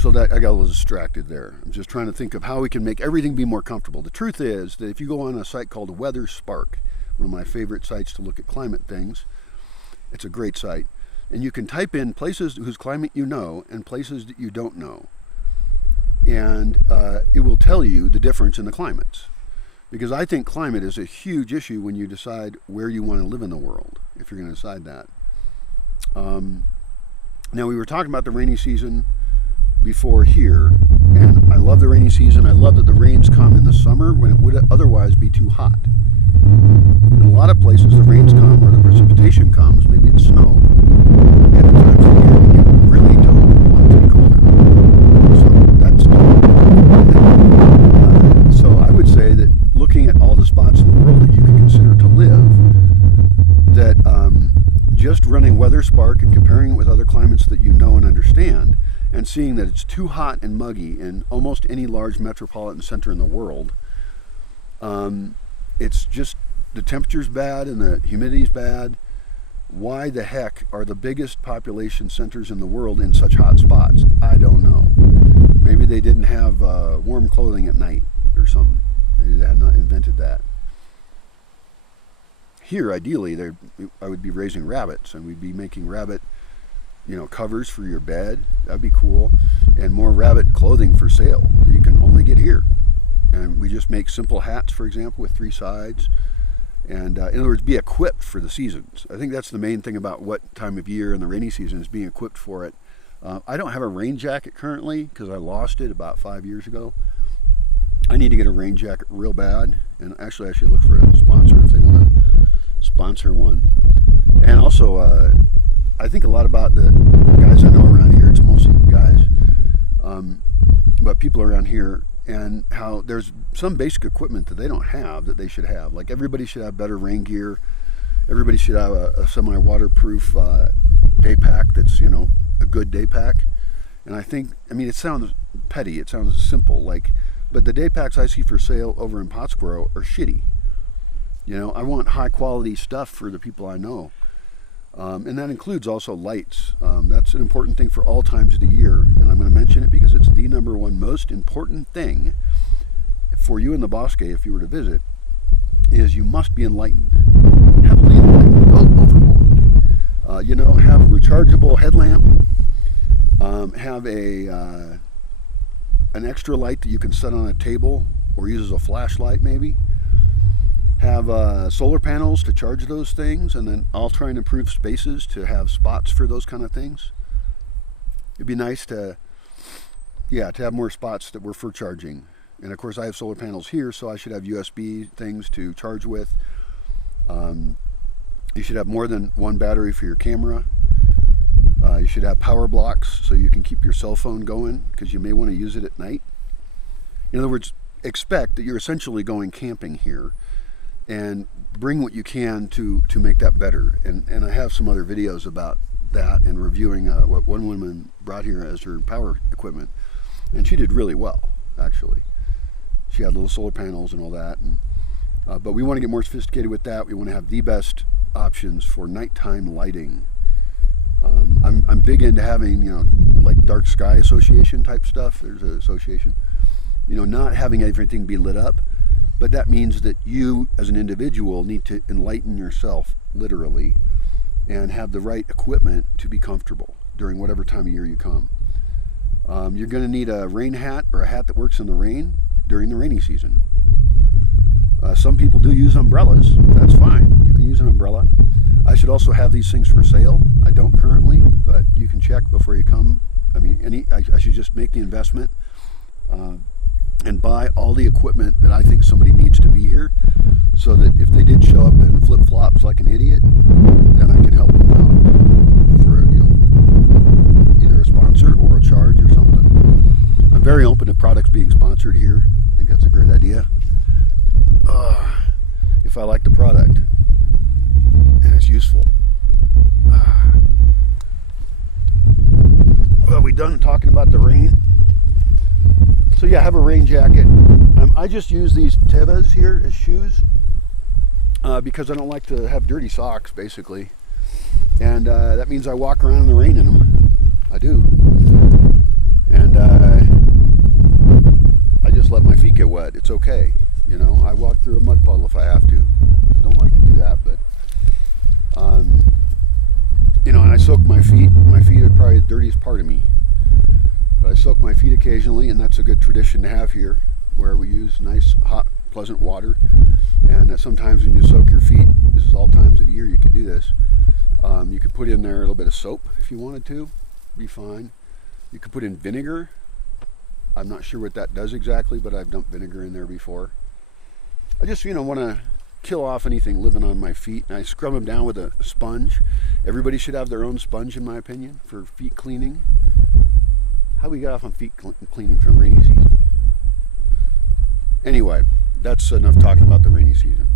So that I got a little distracted there. I'm just trying to think of how we can make everything be more comfortable. The truth is that if you go on a site called Weatherspark, one of my favorite sites to look at climate things, it's a great site. And you can type in places whose climate you know and places that you don't know. And it will tell you the difference in the climates. Because I think climate is a huge issue when you decide where you want to live in the world, if you're going to decide that. Now, we were talking about the rainy season before here, and I love the rainy season. I love that the rains come in the summer when it would otherwise be too hot. In a lot of places, the rains come or the precipitation comes, maybe it's snow, at the times of the year when you really don't want it to be colder. So I would say that looking at all the spots in the world that you can consider to live, that just running Weatherspark and comparing it with other climates that you know and understand, and seeing that it's too hot and muggy in almost any large metropolitan center in the world, it's just the temperature's bad and the humidity's bad. Why the heck are the biggest population centers in the world in such hot spots? I don't know. Maybe they didn't have warm clothing at night or something. Maybe they had not invented that. Here, ideally, I would be raising rabbits, and we'd be making rabbit, covers for your bed. That'd be cool, and more rabbit clothing for sale that you can only get here. And we just make simple hats, for example, with 3 sides. And in other words, be equipped for the seasons. I think that's the main thing about what time of year in the rainy season is being equipped for it. I don't have a rain jacket currently because I lost it about 5 years ago. I need to get a rain jacket real bad, and actually I should look for a sponsor if they want to sponsor one. And also, I think a lot about the guys I know around here. It's mostly guys, but people around here, and how there's some basic equipment that they don't have that they should have. Like everybody should have better rain gear. Everybody should have a semi-waterproof day pack that's a good day pack. And it sounds petty. It sounds simple, but the day packs I see for sale over in Pottsboro are shitty. I want high quality stuff for the people I know. And that includes also lights. That's an important thing for all times of the year. And I'm going to mention it because it's the number one most important thing for you in the Bosque if you were to visit, is you must be enlightened. Heavily enlightened. Go overboard. Have a rechargeable headlamp. Have an extra light that you can set on a table or use as a flashlight maybe. Have solar panels to charge those things, and then I'll try and improve spaces to have spots for those kind of things. It'd be nice to have more spots that were for charging. And of course I have solar panels here, so I should have USB things to charge with. You should have more than one battery for your camera. You should have power blocks so you can keep your cell phone going, because you may want to use it at night. In other words, expect that you're essentially going camping here, and bring what you can to make that better. And I have some other videos about that and reviewing what one woman brought here as her power equipment, and she did really well, actually. She had little solar panels and all that, but we want to get more sophisticated with that. We want to have the best options for nighttime lighting. I'm big into having like dark sky association type stuff. There's an association, not having everything be lit up. But that means that you, as an individual, need to enlighten yourself, literally, and have the right equipment to be comfortable during whatever time of year you come. You're going to need a rain hat or a hat that works in the rain during the rainy season. Some people do use umbrellas. That's fine. You can use an umbrella. I should also have these things for sale. I don't currently, but you can check before you come. I should just make the investment and buy all the equipment that I think somebody needs to be here, so that if they did show up in flip-flops like an idiot, then I can help them out for either a sponsor or a charge or something. I'm very open to products being sponsored here. I think that's a great idea. If I like the product and it's useful. Well, we done talking about the rain. So yeah, I have a rain jacket. I just use these Tevas here as shoes because I don't like to have dirty socks, basically. And that means I walk around in the rain in them. I do. And mud. It's okay. You know, I walk through a mud puddle if I have to. Don't like to do that, but you know, and I soak my feet. My feet are probably the dirtiest part of me. But I soak my feet occasionally, and that's a good tradition to have here, where we use nice, hot, pleasant water. And sometimes when you soak your feet, this is all times of the year you could do this, you could put in there a little bit of soap if you wanted to, be fine. You could put in vinegar. I'm not sure what that does exactly, but I've dumped vinegar in there before. I just, you know, want to kill off anything living on my feet, and I scrub them down with a sponge. Everybody should have their own sponge, in my opinion, for feet cleaning. How we got off on feet cleaning from rainy season? Anyway, that's enough talking about the rainy season.